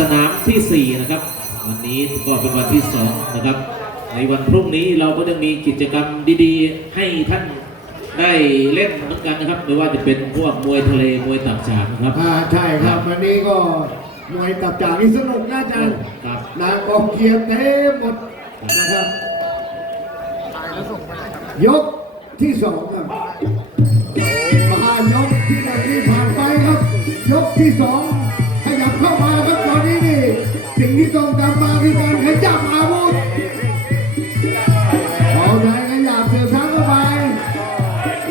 สนามที่ 4 นะครับ วันนี้ก็เป็นวันที่ 2 นะครับ ในวันพรุ่งนี้เราก็จะมีกิจกรรมดีๆ ให้ท่านได้เล่นเหมือนกันนะครับไม่ว่าจะเป็นพวกมวยทะเลมวยตับฉากนะครับ อ่าใช่ครับวันนี้ก็มวยตับจากนี่สนุกนะอาจารย์ครับ นางกองเกียร์เต็มหมดนะครับ ยกที่สองครับผ่านยกที่หนึ่งที่ผ่านไปครับ ยกที่สอง สิ่งที่ต้องตามมาคือการขยับอาวุธเอาใจขยับเสือช้างเข้าไป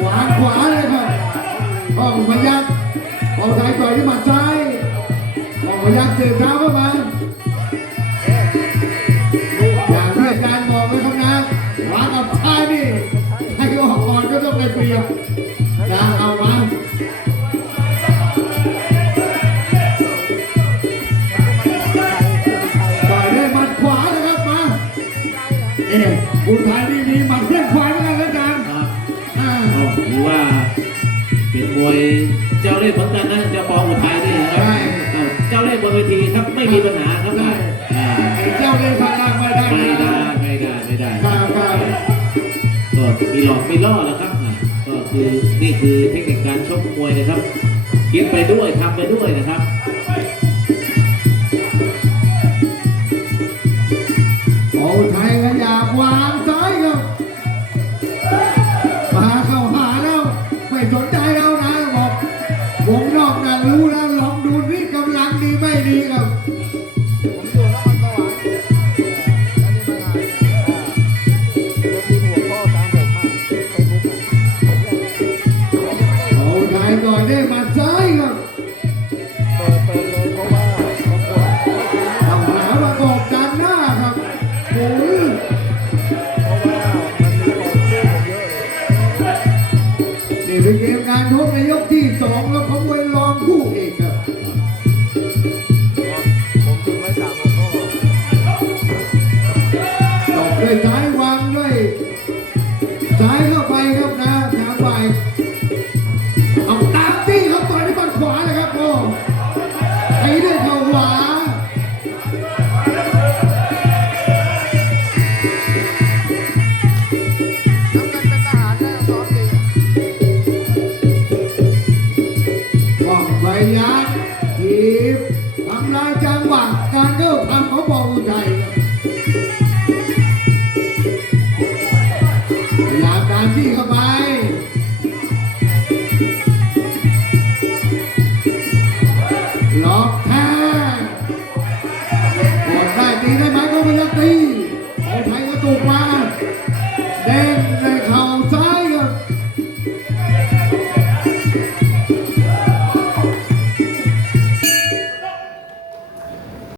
ขวาขวาเลยครับห้องพยักเอาใจต่อยที่หมัดซ้ายห้องพยักเสือช้างเข้ามาอย่าง เอ๊ะผู้ชายนี่มีหมัดเพี้ยนขวาเหมือนกันนะอาจารย์ครับอ่าก็ถือว่าเป็นมวยเจ้าเล่ห์เหมือนกันนะเจ้าปออุทัยนี่นะครับเอ่อเจ้าเล่ห์บนเวทีครับไม่มีปัญหาครับอ่าไอ้เจ้าเล่ห์พลังไม่ได้ไม่นะได้ไม่ได้ไม่ได้ครับครับก็มีหลอกมีล่อแล้วครับอะก็คือนี่คือเทคนิคการชกมวยนะครับคิดไปด้วยทำไปด้วยนะครับ ไม่ดีครับผมอยู่นครสวรรค์แล้วนี่มาทีหัวข้อตามผมมาเฟซบุ๊กอะโอ้ไทยก่อนได้มาซ้ายครับเปิดเปิดเลยเพราะว่าต้องหาประกอบดันหน้าครับโอ้ยนี่เป็นเกมการชกในยกที่สองแล้วของมวย ด้วยซ้ายวางด้วยซ้ายเข้าไปครับนะทางฝ่ายเอาตามที่ครับต่อยที่บันขวาเลยครับโอ้ไอ้ด้วยเข่าขวาน้ำเงินเป็นทหารนะซ้อมดีว่องไฟยักษ์ทีบทำลายจังหวะการเข้าทำของบอลอุทัย พยายามการที่เข้าไปล็อกแทงกดได้ตีได้ไหมก็ไม่ยักตีของไทยก็ตกมาเด้ง